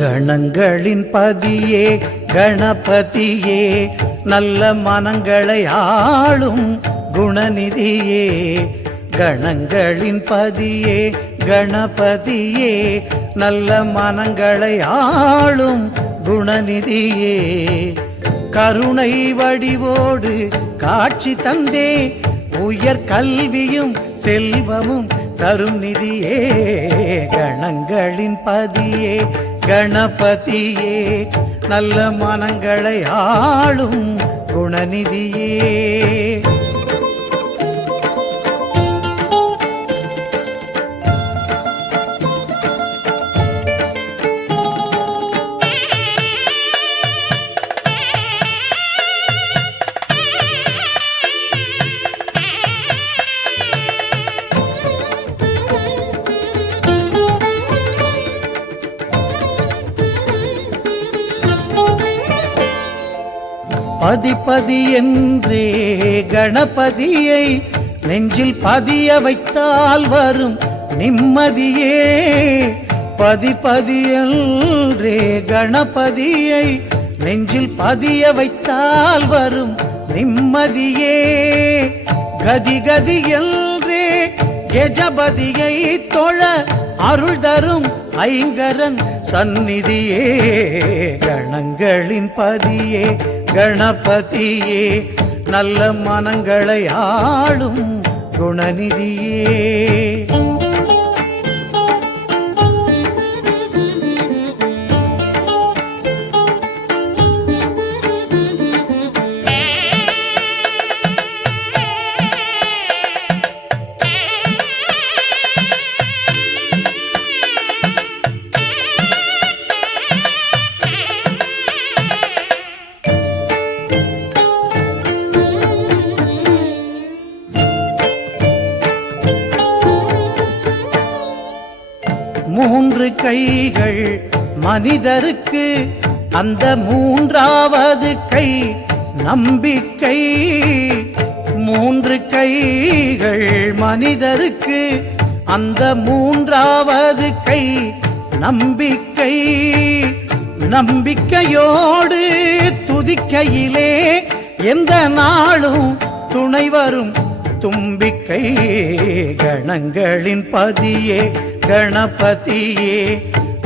கணங்களின் பதியே கணபதியே, நல்ல மனங்களை ஆளும் குணநிதியே. கணங்களின் பதியே கணபதியே, நல்ல மனங்களை ஆளும் குணநிதியே. கருணை வடிவோடு காட்சி தந்தே, உயர் கல்வியும் செல்வமும் தரும் நிதியே. கணங்களின் பதியே கணபதியே, நல்ல மனங்களை ஆளும் குணநிதியே. பதிபதி என்றே கணபதியை நெஞ்சில் பதிய வைத்தால் வரும் நிம்மதியே. பதிபதி என்றே கணபதியை நெஞ்சில் பதிய வைத்தால் வரும் நிம்மதியே. கதி கதி என்றே கஜபதியை தொழ அருள் தரும் ஐங்கரன் சந்நிதியே. கணங்களின் பதியே கணபதியே, நல்ல மனங்களை ஆளும் குணநிதியே. மூன்று கைகள் மனிதருக்கு, அந்த மூன்றாவது கை நம்பிக்கை. மூன்று கைகள் மனிதருக்கு, அந்த மூன்றாவது கை நம்பிக்கை. நம்பிக்கையோடு துதிக்கையிலே எந்த நாளும் துணை வரும் தும்பிக்கை. கணங்களின் பதியே கணபதியே,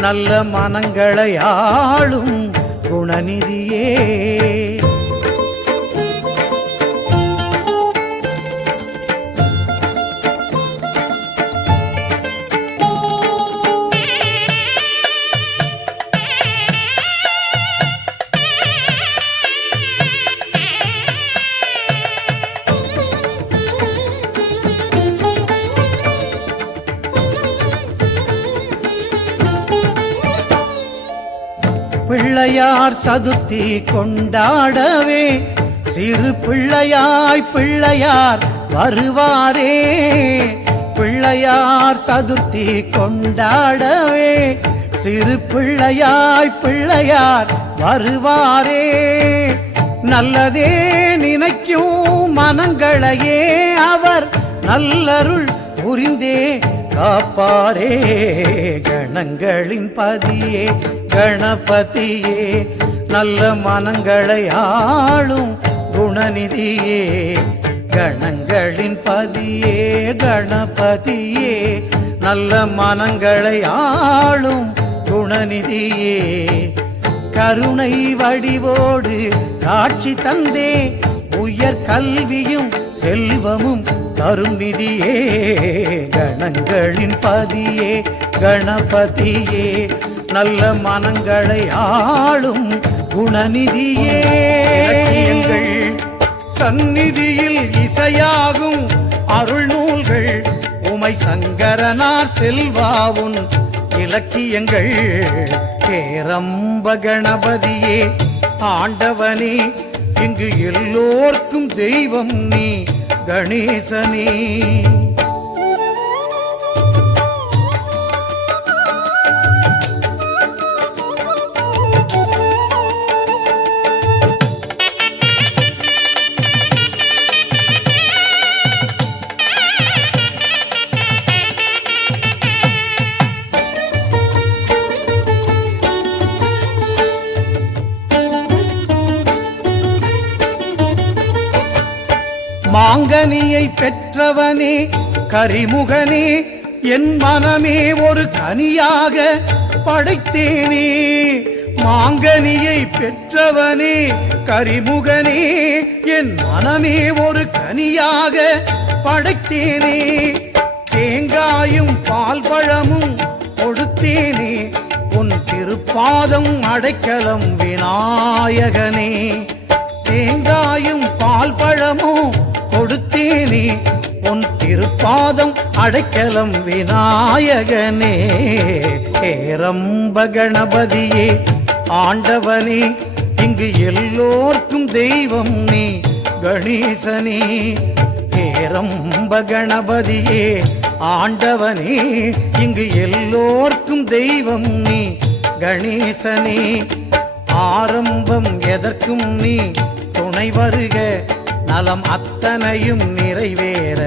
நல்ல மனங்களை ஆளும் குணநிதியே. பிள்ளையார் சதுர்த்தி கொண்டாடவே, சிறு பிள்ளையாய் பிள்ளையார் வருவாரே. பிள்ளையார் சதுர்த்தி கொண்டாடவே, சிறு பிள்ளையாய் பிள்ளையார் வருவாரே. நல்லதே நினைக்கும் மனங்களையே அவர் நல்லருள் புரிந்தே காப்பாரே. கணங்களின் பதியே கணபதியே, நல்ல மனங்களை ஆளும் குணநிதியே. கணங்களின் பதியே கணபதியே, நல்ல மனங்களை ஆளும் குணநிதியே. கருணை வடிவோடு காட்சி தந்தே, உயர் கல்வியும் செல்வமும் தரும் நிதியே. கணங்களின் பதியே கணபதியே, நல்ல மனங்களை ஆளும் குணநிதியே. இலக்கியங்கள் சந்நிதியில் இசையாகும் அருள் நூல்கள், உமை சங்கரனார் செல்வாவுன் இலக்கியங்கள் பேரம்ப கணபதியே ஆண்டவனே இங்கு எல்லோர்க்கும் தெய்வம் நீ கணேசனே. மாங்கனியை பெற்றவனே கரிமுகனே என் மனமே ஒரு கனியாக படைத்தேனே. மாங்கனியை பெற்றவனே கரிமுகனே என் மனமே ஒரு கனியாக படைத்தேனே. தேங்காயும் பால் பழமும் கொடுத்தேனே உன் திருப்பாதம் அடைக்கலம் விநாயகனே. தேங்காயும் பால் பழமும் கொடுத்தேனே உன் திருப்பாதம் அடைக்கலம் விநாயகனே. ஏரம்ப கணபதியே ஆண்டவனே இங்கு எல்லோர்க்கும் தெய்வம் நீ கணேசனே. ஏரம்ப கணபதியே ஆண்டவனே இங்கு எல்லோர்க்கும் தெய்வம் நீ கணேசனே. ஆரம்பம் எதற்கும் நீ துணை வருக நலம் அத்தனையும் நிறைவேற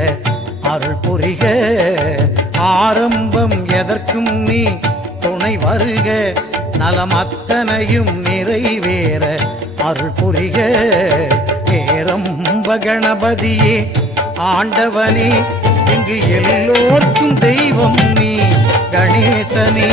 அருள் புரிக. ஆரம்பம் எதற்கும் நீ துணை வருக நலம் அத்தனையும் நிறைவேற அருள் புரிக. ஏரம்ப கணபதியே ஆண்டவனே இங்கு எல்லோர்க்கும் தெய்வம் நீ கணேசனே.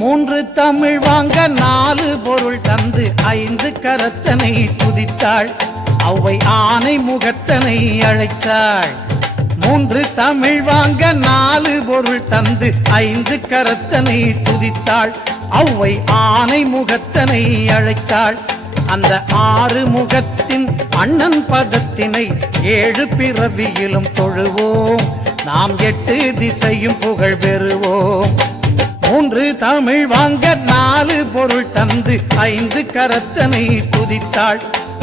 மூன்று தமிழ் வாங்க நாலு பொருள் தந்து ஐந்து கரத்தனை துதித்தாள் அவ்வை ஆனை முகத்தனை அழைத்தாள். மூன்று தமிழ் வாங்க நாலு பொருள் தந்து ஐந்து கரத்தனை துதித்தாள் அவ்வை ஆனை முகத்தனை அழைத்தாள். அந்த ஆறு முகத்தின் அண்ணன் பதத்தினை ஏழு பிறவியிலும் தொழுவோம் நாம் எட்டு திசையும் புகழ் பெறுவோம். மூன்று தமிழ் வாங்க நாலு பொருள் தந்து ஐந்து கரத்தனை துதித்தாள்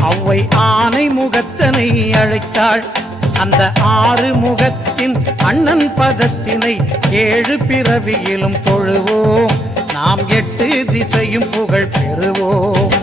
அவ்வை ஆனை முகத்தனை அழைத்தாள். அந்த ஆறு முகத்தின் அண்ணன் பதத்தினை ஏழு பிறவியிலும் தொழுவோம் நாம் எட்டு திசையும் புகழ் பெறுவோம்.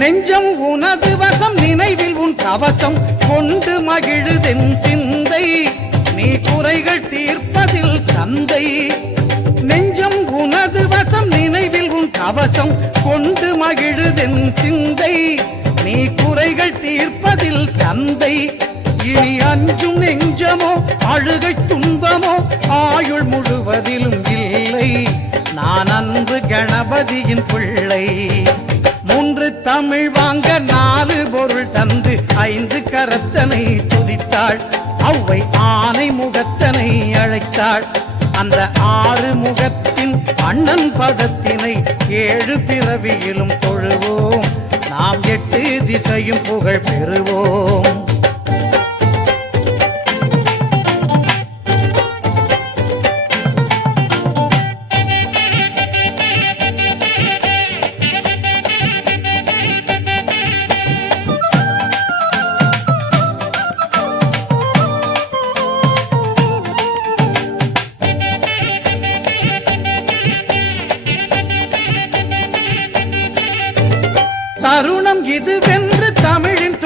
நெஞ்சம் உனது வசம் நினைவில் உன் கவசம் கொண்டு மகிழுதென் சிந்தை நீ குறைகள் தீர்ப்பதில் தந்தை. நெஞ்சம் உனது வசம் நினைவில் உன் கவசம் கொண்டு மகிழுதென் சிந்தை நீ குறைகள் தீர்ப்பதில் தந்தை. இனி அஞ்சும் நெஞ்சமோ அழுகை துன்பமோ ஆயுள் முழுவதிலும் இல்லை நான் அன்பு கணபதியின் பிள்ளை. மூன்று தமிழ் வாங்க நாலு பொருள் தந்து ஐந்து கரத்தனை துதித்தாள் அவ்வை ஆனை முகத்தனை அழைத்தாள். அந்த ஆறு முகத்தின் அண்ணன் பதத்தினை ஏழு பிறவியிலும் தொழுவோம் நாம் எட்டு திசையும் புகழ் பெறுவோம். தருணம் இது வென்று தமிழின்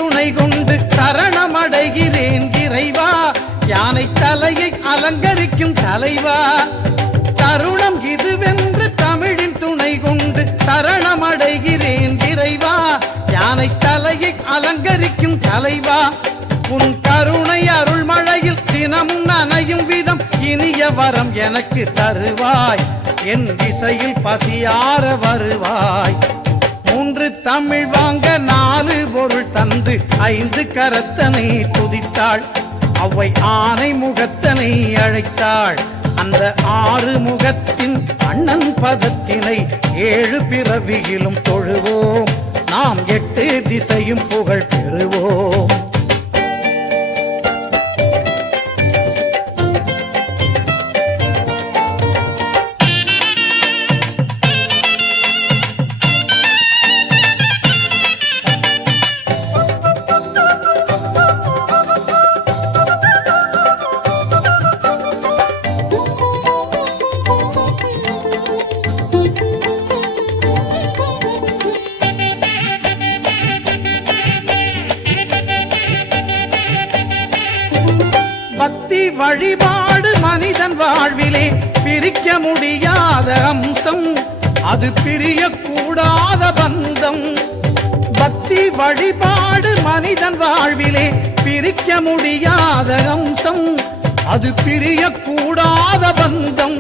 தலைவா. தருணம் இதுவென்று தமிழின் துணை கொண்டு சரணமடைகிறேன் இறைவா. யானை தலையை அலங்கரிக்கும் தலைவா, உன் கருணை அருள்மழையில் தினமும் நனையும் விதம் இனிய வரம் எனக்கு தருவாய். என் திசையில் பசியார வருவாய். 3 தமிழ் வாங்க 4 பொருள் தந்து 5 கரத்தனை துதித்தாள். அவ்வை ஆனை முகத்தனை அழைத்தாள். அந்த 6 முகத்தின் அண்ணன் பதத்தினை 7 பிறவியிலும் தொழுவோம். நாம் 8 திசையும் புகழ் பெறுவோம். பக்தி வழிபாடு மனிதன் வாழ்விலே பிரிக்க முடியாத அம்சம், அது பிரியக்கூடாத பந்தம். பக்தி வழிபாடு மனிதன் வாழ்விலே பிரிக்க முடியாத அம்சம், அது பிரியக்கூடாத பந்தம்.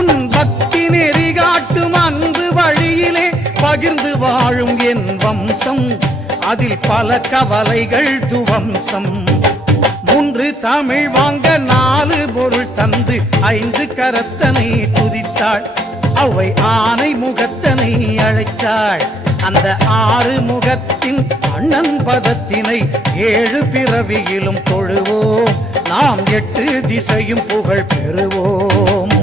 உன் பக்தி நெறி காட்டும் அன்பு வழியிலே பகிர்ந்து வாழும் என் வம்சம், அதில் பல கவலைகள் துவம்சம். 3 தமிழ் வாங்க 4 பொருள் தந்து 5 கரத்தனை துதித்தாள். அவ்வை ஆனை முகத்தனை அழைத்தாள். அந்த 6 முகத்தின் அண்ணன் பதத்தினை 7 பிறவியிலும் தொழுவோம். நாம் 8 திசையும் புகழ் பெறுவோம்.